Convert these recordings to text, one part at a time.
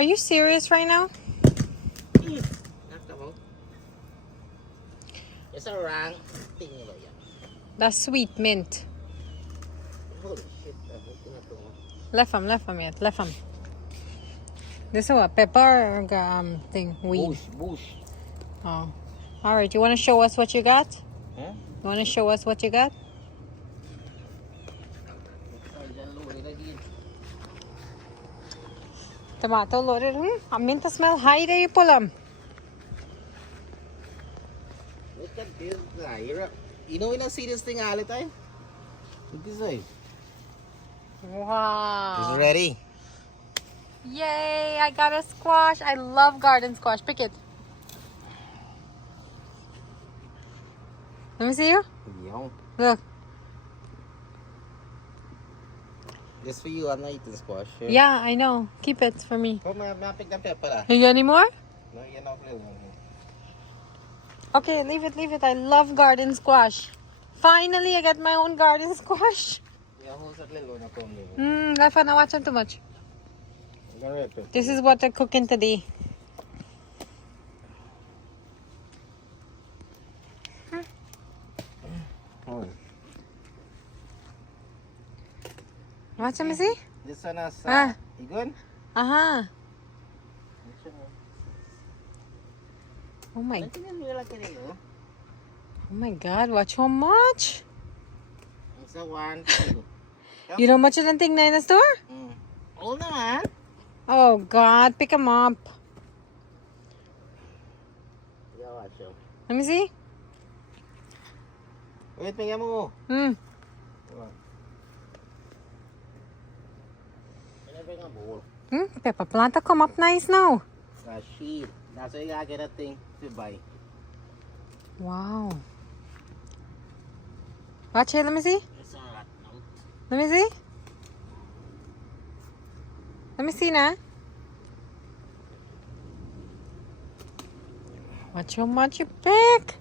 Are you serious right now? It's a wrong thing. That's sweet mint. Holy shit. Left him yet. Left him. This is what? Pepper or thing? Weed. Bush. Oh. Alright, you want to show us what you got? Huh? You want to show us what you got? Tomato loaded. I mean to smell high there, you pull them. Look at this guy. You know, we don't see this thing all the time. Look this way. Wow. Is it ready? Yay, I got a squash. I love garden squash. Pick it. Let me see you. Yum. Look. This for you, I'm not eating squash. Yeah, I know. Keep it for me. Come on, I'll pick the pepper. You got any more? No, you're not playing. Okay, leave it. I love garden squash. Finally, I got my own garden squash. Left on, I watch them too much. This is what they're cooking today. Watch them, see? This one is, Ah. you good? Uh-huh. Oh my, oh my God, watch how much. It's a 1, 2. You know much of the thing in the store? Hold on. Oh God, pick them up. Yeah, watch out. Let me see. Wait, tingnan mo. Pepper plant come up nice now. That's sheet. That's why you gotta get a thing to buy. Wow. Watch it, let me see. It's alright now. Let me see. Let me see now. Watch how much you pick.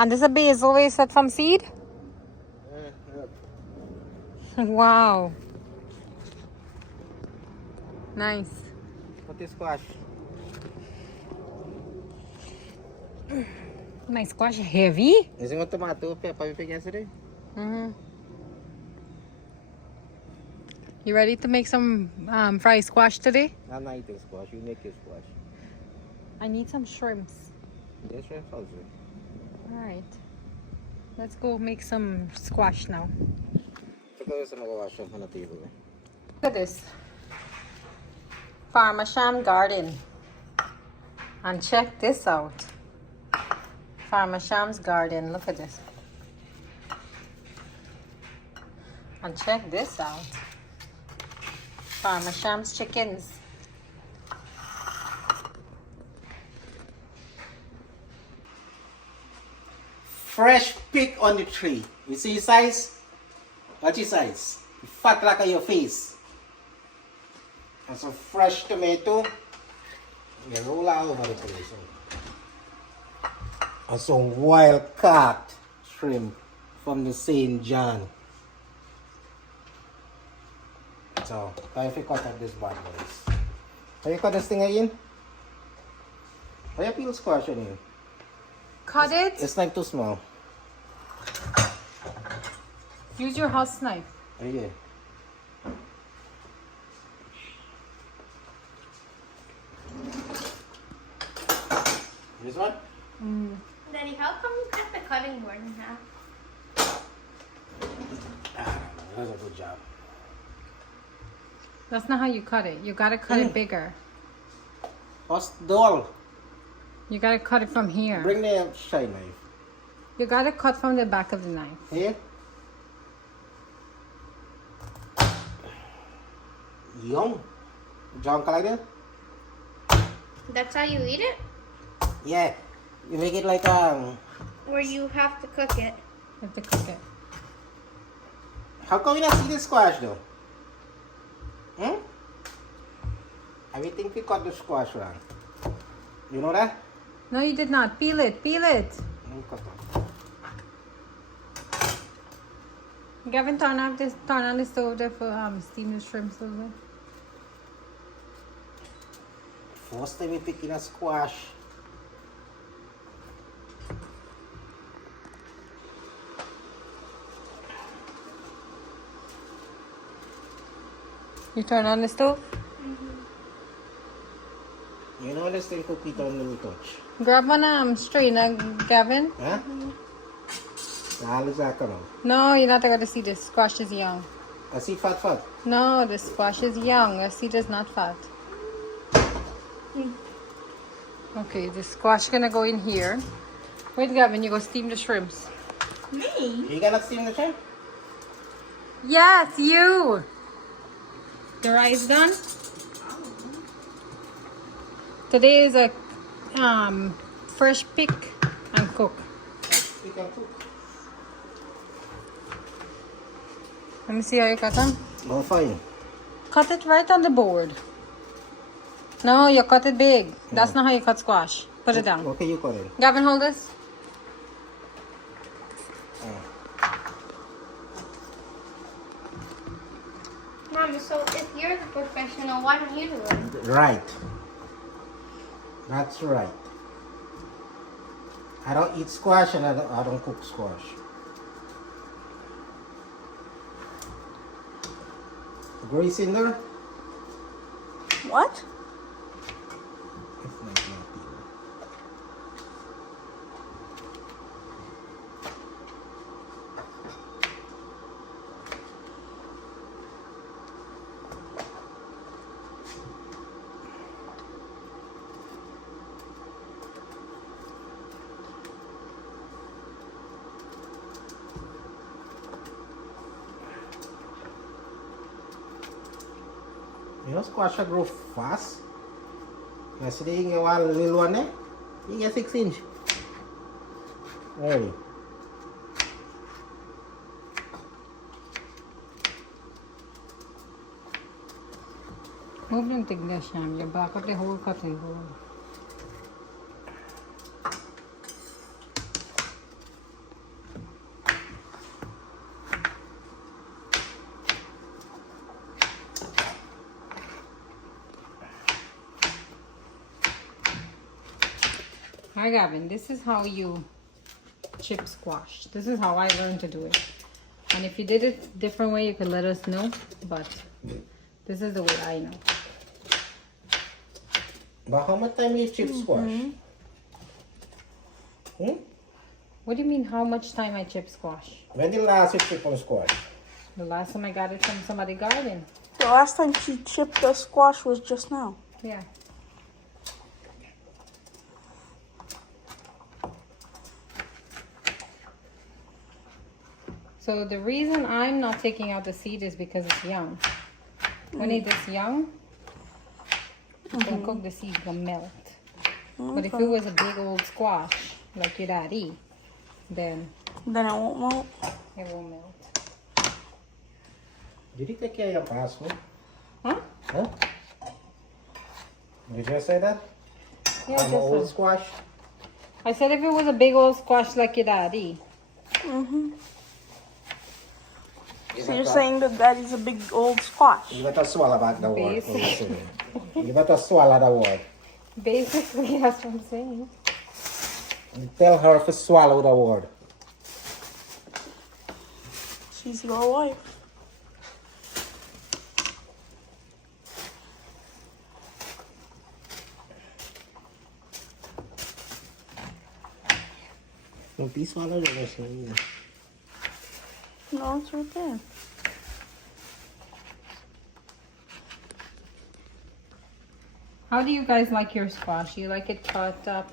And this is a basil we set from seed? Wow. Nice. What is squash? My squash heavy. Is it tomato pepper you pick yesterday? You ready to make some fried squash today? I'm not eating squash. You make your squash. I need some shrimps. Yes, right, also. Alright. Let's go make some squash now. Look at this. Parmesan garden. And check this out. Parmesan's garden. Look at this. And check this out. Parmesan's chickens. Fresh pick on the tree. You see his size? What's his size? Fat like your face. And some fresh tomato. You roll all over the place. And some wild caught shrimp from the St. John. So, how you cut up this bad boys? How you cut this thing again? How you peel squash on you? Cut it. It's like too small. Use your house knife. Oh, yeah. This one? Daddy, how come you cut the cutting board in half? That's a good job. That's not how you cut it. You gotta cut it bigger. What's doll? You gotta cut it from here. Bring the shine knife. You gotta cut from the back of the knife. Here. Yum. John like that? That's how you eat it? Yeah. You make it like Or you have to cook it? You have to cook it. How come you not see the squash though? I will think we cut the squash wrong. You know that? No, you did not. Peel it. Peel it. Cut that. Gavin, turn on the stove there for steam the shrimps a little bit. First time we picking a squash. You turn on the stove? You know, let's still cook it on low touch. Grab one strainer, Gavin. Huh? All is that come out. No, you're not going to see the squash is young. I see fat. No, the squash is young. The seed is not fat. Okay, the squash gonna go in here. Wait, Gavin, you go steam the shrimps. Me? You gonna steam the shrimp? Yes, you. The rice done. Today is a fresh pick and cook. You can cook. Let me see how you cut them. Oh, fine. Cut it right on the board. No, you cut it big. That's not how you cut squash. Put it down. Okay, you cut it. Gavin, hold this. Mom, so if you're the professional, why don't you do it? Right. That's right. I don't eat squash and I don't cook squash. Grease in there? What? It's not gonna peel. You know, squash grow fast. Yesterday, you get one little one there. You get 6 inch. Ready. Move them to the sham. You back up the whole cutting board. Hi Gavin, this is how you chip squash. This is how I learned to do it. And if you did it different way, you could let us know. But this is the way I know. But how much time you chip squash? Hmm? What do you mean how much time I chip squash? When did last you chip on squash? The last time I got it from somebody's garden. The last time she chipped the squash was just now. Yeah. So the reason I'm not taking out the seed is because it's young. When it is young, you can cook the seed, it can melt. But if it was a big old squash, like your daddy, then Then it won't melt. it won't melt. Did you take care of your passport? Huh? Huh? Did you just say that? Yeah, I'm an old just squash. I said if it was a big old squash like your daddy. So you're saying that daddy's a big old squash? You better swallow back the word. Basically. You better swallow the word. Basically, that's what I'm saying. Tell her to swallow the word. She's your wife. Don't be swallowed the rest. No, it's right there. How do you guys like your squash? Do you like it cut up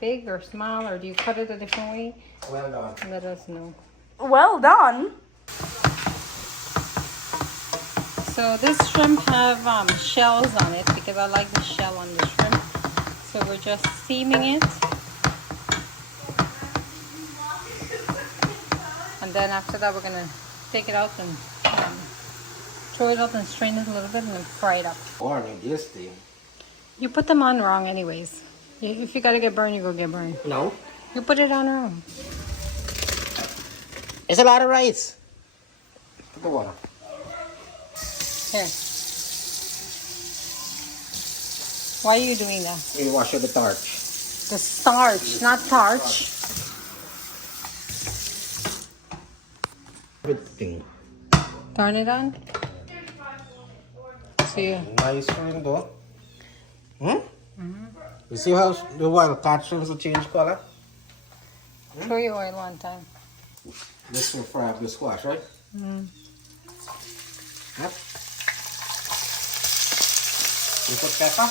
big or small, or do you cut it a different way? Well done. Let us know. Well done. So this shrimp have shells on it because I like the shell on the shrimp. So we're just steaming it. And then after that we're gonna take it out and throw it out and strain it a little bit and then fry it up. Or this thing. You put them on wrong anyways. If you gotta get burned, you go get burned. No. You put it on wrong. It's a lot of rice. the water. Here. Why are you doing that? We wash the starch. The starch, not tarch. Everything. Turn it on. See. Nice ring though. You see how the wild catch turns to change color? Throw your oil one time. This will fry up the squash, right? Yep. You put pepper?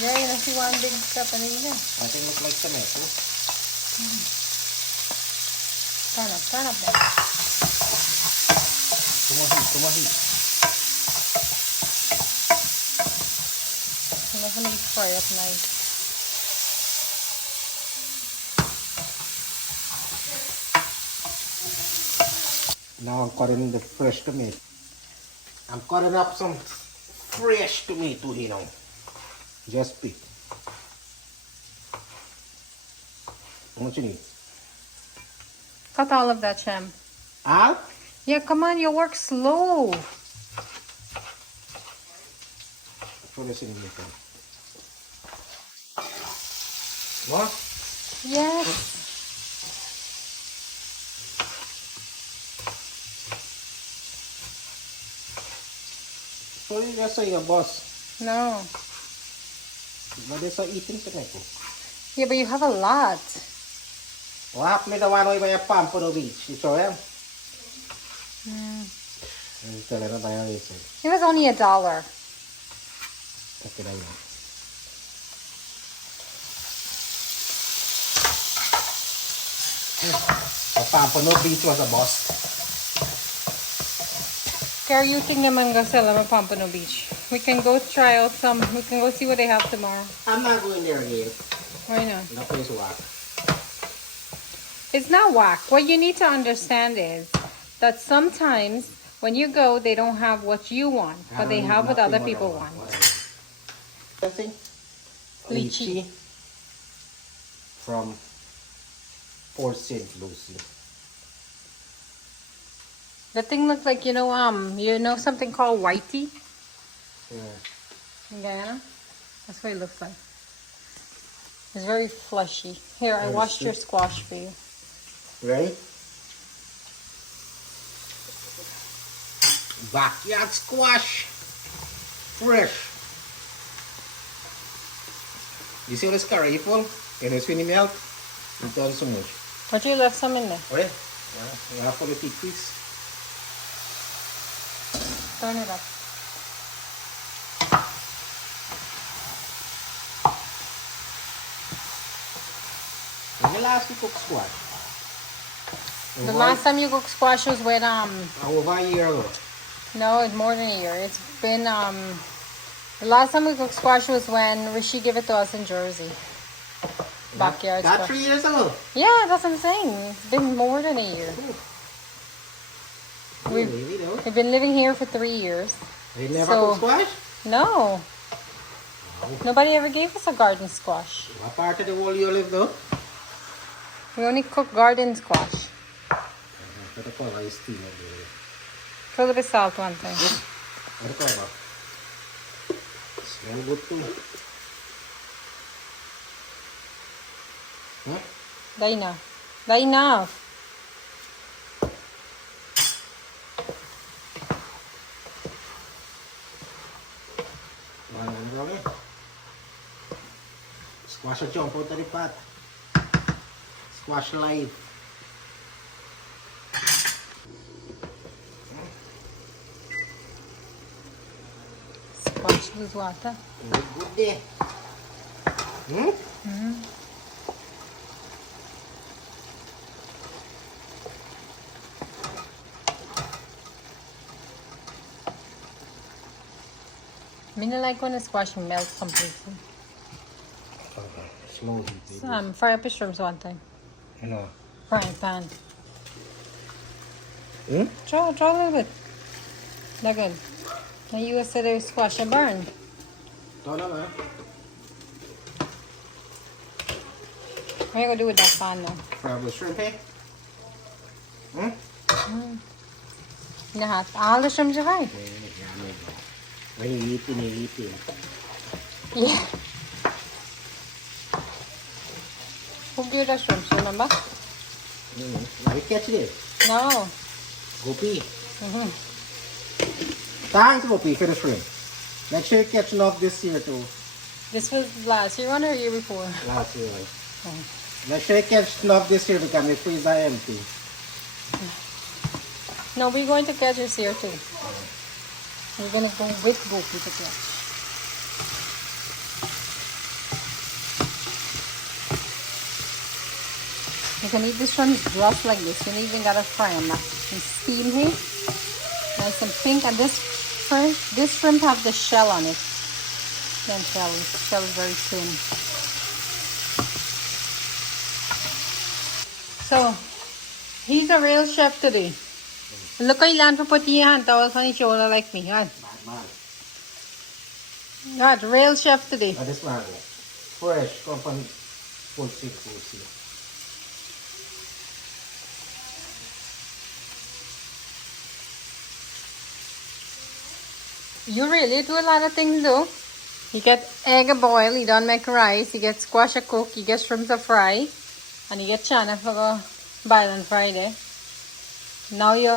Yeah, you know, see one big step and then I think it looks like tomato. turn up there. Too much heat. So let me fry up nice. Now I'm cutting the fresh tomato. I'm cutting up some fresh tomato, you know. Just pick. How much you need? Cut all of that, Shem. All? Yeah, come on, you work slow. Throw this in the middle. What? Yes. So you just say your boss. No. But they are eating tomato. Yeah, but you have a lot. What happened to the one over at Pampano Beach? You saw him? I'm telling you, I always say. It was only $1. Okay, I know. The Pampano Beach was a bust. Kaya you think naman go sa Pompano Beach. We can go try out some. We can go see what they have tomorrow. I'm not going there again. Why not? That place whack. It's not whack. What you need to understand is that sometimes when you go, they don't have what you want, but they have what other people want. Something? Lychee. From Port St. Lucie. The thing looks like, you know something called whitey? Yeah. In Guyana? That's what it looks like. It's very fleshy. Here, I washed your squash for you. Right? Backyard squash. Fresh. You see all this curry full? And it's when you melt, it does so much. But you left some in there. Right? Yeah, you have to take piece. Turn it up. When you last you cook squash? The last time you cooked squash was when, over a year ago. no, it's more than a year. It's been, the last time we cooked squash was when Rishi gave it to us in Jersey. Backyard That squash. 3 years ago? Yeah, that's what I'm saying. It's been more than a year. We've been living here for 3 years. You never So- cook squash? No. Nobody ever gave us a garden squash. What part of the world you live though? We only cook garden squash. What the color is tea? Throw a little bit salt one time. What the color? Smell good too. Huh? That enough. That enough. Squash a jump out of the pot. Squash live. Squash with water. Good day. I don't like when the squash melts completely. Okay. Slow heat. Baby. Fry up your shrimps one time. You know. Frying pan. Hmm? Draw a little bit. That good. Now you said they squash and burn. No, no, man. What are you gonna do with that pan now? Fry the shrimp, eh? Hmm? Lahat. All the shrimps are fine. When you eating. Yeah. Who gave the shrimps, remember? We catch it. No. Gopi. Mm-hmm. Thanks, Gopi, for the shrimp. Make sure you catch enough this year too. This was last year one or year before? Last year. Oh. Make sure you catch enough this year because my freezer are empty. No, we're going to catch this year too. We're going to go with Gopi to catch. You can eat the shrimps just like this. You don't even gotta fry them. You steam here. Nice and pink. And this shrimp have the shell on it. Then shell is very thin. So, he's a real chef today. Look how he learned to put your hand towels on his shoulder like me. Right? Right, real chef today. This one, fresh, come from full seafood. You really do a lot of things though. You get egg a boil, you don't make rice, you get squash a cook, you get shrimp a fry, and you get chana for go boil and fry there. Now you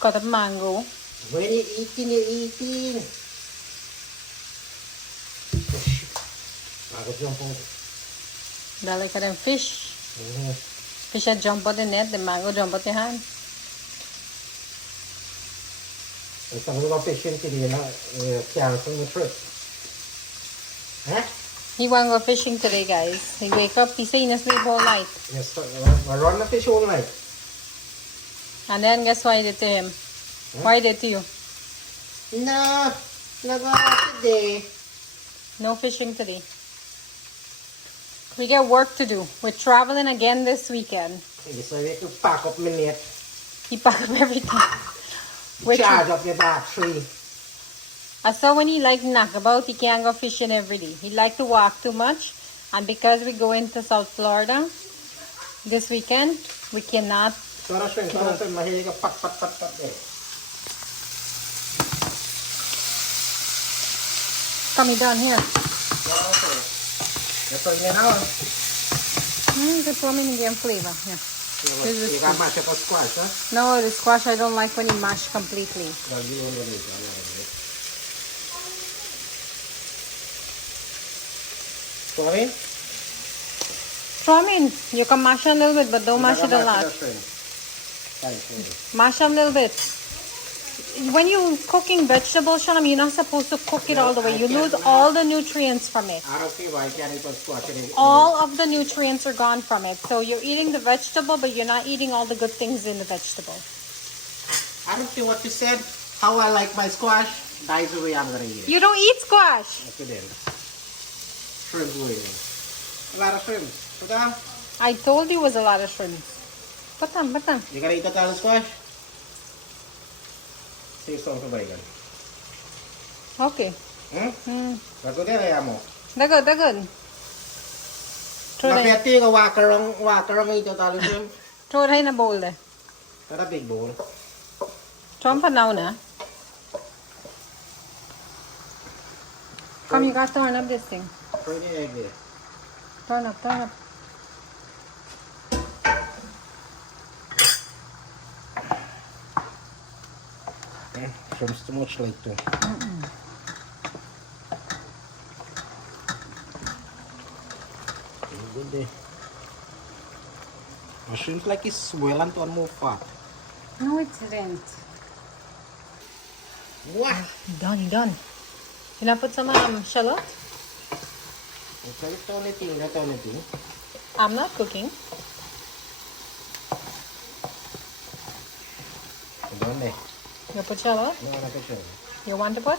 cut up mango. When you eating. I go jump out. That like them fish. Fish that jump out the net, the mango jump out the hand. If I'm going to go fishing today, cancel the trip. Huh? He want to go fishing today, guys. He wake up, he say he sleep all night. Yes, I run the fish all night. And then guess what I did to him? Huh? What I did to you? No, not going today. No fishing today. We got work to do. We're traveling again this weekend. So I need to pack up my net. He pack up everything. Charge up your battery. I saw when he like knock about, he can't go fishing every day. He like to walk too much. And because we go into South Florida this weekend, we cannot. Para mahilig ka pat eh. Coming down here. Okay. Ito yun na ako. The plumbing Indian flavor. Yeah. You got mash up a squash, huh? No, the squash I don't like when you mash completely. Sorry? Throw them in. You can mash a little bit, but don't mash it a lot. Mash a little bit. When you cooking vegetables, Shanam, you're not supposed to cook it all the way. You lose all the nutrients from it. I don't see why I can't eat a squash. All of the nutrients are gone from it. So you're eating the vegetable, but you're not eating all the good things in the vegetable. I don't see what you said. How I like my squash. That is the way I'm going to eat it. You don't eat squash. Okay then. Shrimp going in. A lot of shrimp. Put on. I told you it was a lot of shrimp. Put them. You going to eat that kind of squash? Say something to bacon. Okay. Bago din kaya mo. Dagod. Throw it Mapiyati ka wakarang ito talo shrimp. in a bowl there. Tara big bowl. Throw them for now na. Come, you got to turn up this thing. Throw the egg there. Turn up. Shrimp's too much like too. Good day. Shrimp's like it's swelling to more fat. No, it didn't. What? Done. Can I put some shallot? It's the only thing. I'm not cooking. ¿Dónde? You put shallot? No, no te show. You want to put?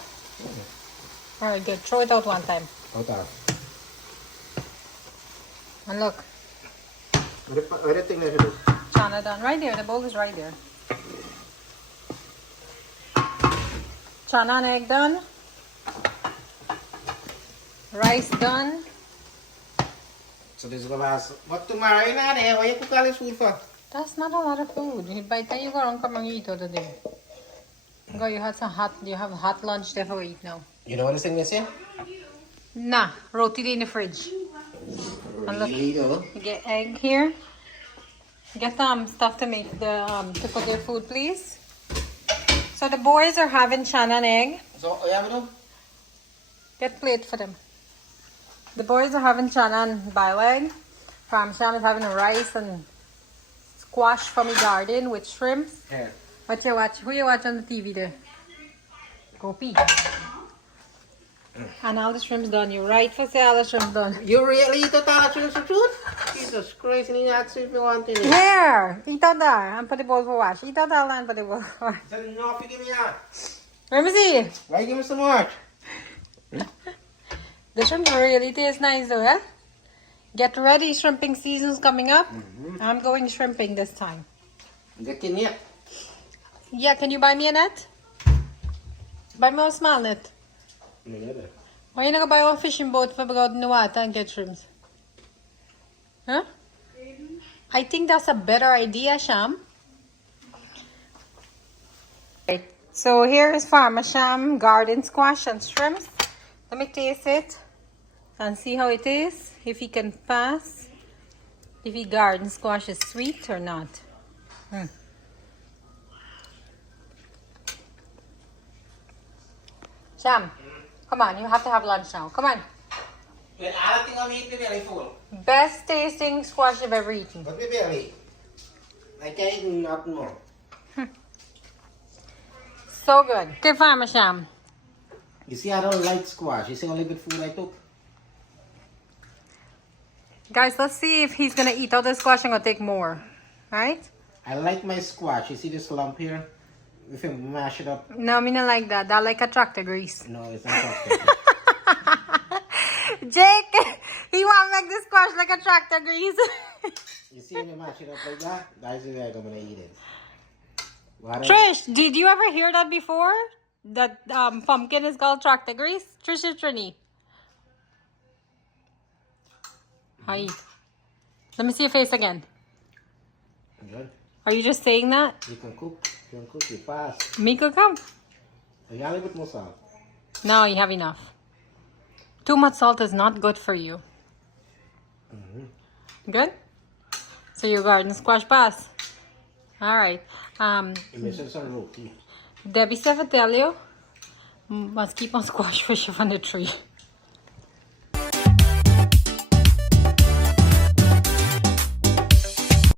Alright, good. Throw it out one time. Okay. And look. What do you think they should do? Chana done. Right there. The bowl is right there. Chana and egg done. Rice done. So this is going to ask, what tomorrow in there? Why you cook all this food for? That's not a lot of food. By the time you go around, come and eat all the day. Go, you had some hot. You have hot lunch there for eat now. You know what this thing missing? Nah, roti in the fridge. And look, Really though. you get egg here. Get stuff to make the to put their food, please. So the boys are having chana and egg. So, you have it on? Get plate for them. The boys are having chana and boiled egg. Sham is having a rice and squash from the garden with shrimps. Here. What you watch? Who you watch on the TV there? Gopi. And now the shrimp's done. You're right for say all the shrimp's done. You really eat that truth? Jesus Christ, you need that if you want it. Here! Eat out there and put the bowl for wash. Eat out there and put the bowl for wash. Is that enough you give me that? Let me see. Why give me some more? The shrimp really tastes nice though, eh? Get ready, shrimping season's coming up. I'm going shrimping this time. Get in here. Yeah, can you buy me a net? Buy me a small net. Why you not gonna buy a fishing boat for go out in the water and get shrimps? Huh? I think that's a better idea, Sham. Okay, so here is Farmer Sham garden squash and shrimps. Let me taste it and see how it is. If he can pass. If he garden squash is sweet or not. Sham, come on, you have to have lunch now. Come on. When I think I'm eating, my belly full. Best tasting squash you've ever eaten. But my belly, I can't eat nothing more. So good. Okay, Farmer Sham. You see, I don't like squash. You see how little bit food I took? Guys, let's see if he's gonna eat all the squash. I'm gonna take more. Right? I like my squash. You see this lump here? If you mash it up. No, me not like that. That like a tractor grease. No, it's not chocolate. Jake, he want to make the squash like a tractor grease. You see me mash it up like that? That's the way I'm gonna eat it. Trish, did you ever hear that before? That pumpkin is called tractor grease? Trish or Trini? Hi. Let me see your face again. Good. Are you just saying that? You can cook. You can cook. You pass. Me could come. You got a little bit more salt. No, you have enough. Too much salt is not good for you. Good? So your garden squash pass. Alright. You missing some roti. Debbie said to tell you, must keep on squash fishing from the tree.